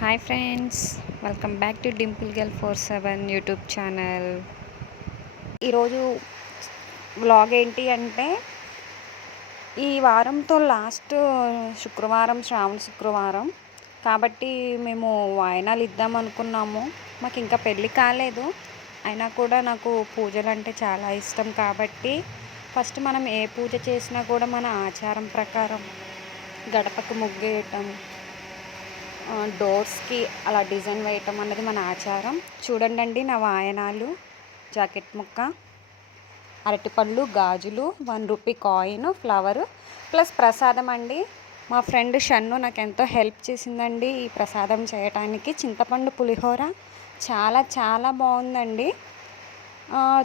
Hi friends, welcome back to Dimple girl 47 YouTube channel. ఈరోజు vlog ఏంటి అంటే, ఈ వారంతో లాస్ట్ శుక్రవారం, శ్రావణ శుక్రవారం కాబట్టి మేము వాయినాలు ఇద్దాం అనుకున్నాము. మాకు ఇంకా పెళ్ళి కాలేదు, అయినా కూడా నాకు పూజలు అంటే చాలా ఇష్టం కాబట్టి ఫస్ట్ మనం ఏ పూజ చేసినా కూడా మన ఆచారం ప్రకారం గడపకు ముగ్గేయటం, డోర్స్కి అలా డిజైన్ వేయటం అన్నది మన ఆచారం. చూడండి, నా వాయనాలు, జాకెట్ ముక్క, అరటిపళ్ళు, గాజులు, ₹1 కాయిన్, ఫ్లవర్ ప్లస్ ప్రసాదం అండి. మా ఫ్రెండ్ షన్ను నాకు ఎంతో హెల్ప్ చేసిందండి ఈ ప్రసాదం చేయటానికి. చింతపండు పులిహోర చాలా చాలా బాగుందండి.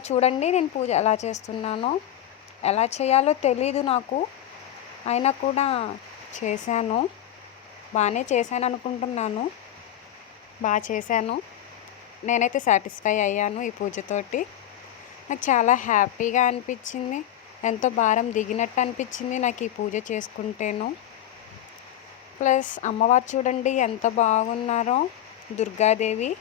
చూడండి, నేను పూజ ఎలా చేస్తున్నానో. ఎలా చేయాలో తెలీదు నాకు, అయినా కూడా చేశాను. బాగానే చేశాను అనుకుంటున్నాను. బాగా చేశాను. నేనైతే సాటిస్ఫై అయ్యాను ఈ పూజతోటి. నాకు చాలా హ్యాపీగా అనిపించింది, ఎంతో భారం దిగినట్టు అనిపించింది నాకు ఈ పూజ చేసుకుంటేను. ప్లస్ అమ్మవారు చూడండి ఎంత బాగున్నారో. దుర్గాదేవి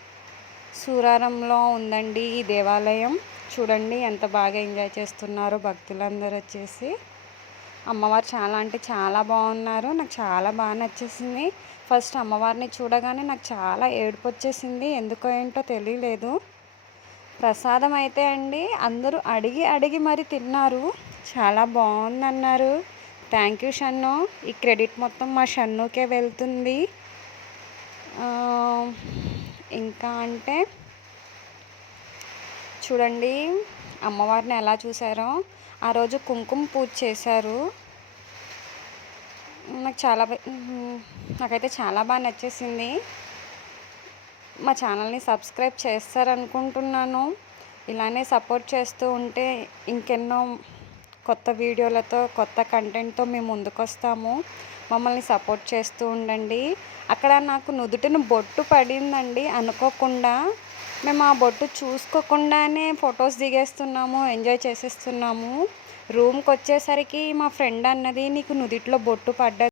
సూరారంలో ఉందండి ఈ దేవాలయం. చూడండి ఎంత బాగా ఎంజాయ్ చేస్తున్నారో భక్తులందరూ వచ్చేసి. అమ్మవారు చాలా అంటే చాలా బాగున్నారు. నాకు చాలా బాగా నచ్చేసింది. ఫస్ట్ అమ్మవారిని చూడగానే నాకు చాలా ఏడుపు వచ్చేసింది, ఎందుకో ఏంటో తెలియలేదు. ప్రసాదం అయితే అండి అందరూ అడిగి అడిగి మరి తిన్నారు. చాలా బాగుందన్నారు. Thank you Shannu. ఈ క్రెడిట్ మొత్తం మా షన్నుకే వెళ్తుంది. ఇంకా అంటే చూడండి అమ్మవారిని ఎలా చూసారో. ఆ రోజు కుంకుమ పూజ చేశారు. నాకైతే చాలా బాగా నచ్చేసింది. మా ఛానల్ని సబ్స్క్రైబ్ చేస్తారనుకుంటున్నాను. ఇలానే సపోర్ట్ చేస్తూ ఉంటే ఇంకెన్నో కొత్త వీడియోలతో, కొత్త కంటెంట్తో మేము ముందుకు వస్తాము. మమ్మల్ని సపోర్ట్ చేస్తూ ఉండండి. అక్కడ నాకు నుదుటిన బొట్టు పడిందండి అనుకోకుండా. మేము ఆ బొట్టు చూసుకోకుండానే ఫొటోస్ దిగేస్తున్నాము, ఎంజాయ్ చేసేస్తున్నాము. రూమ్కి వచ్చేసరికి మా ఫ్రెండ్ అన్నది, నీకు నుదిట్లో బొట్టు పడ్డది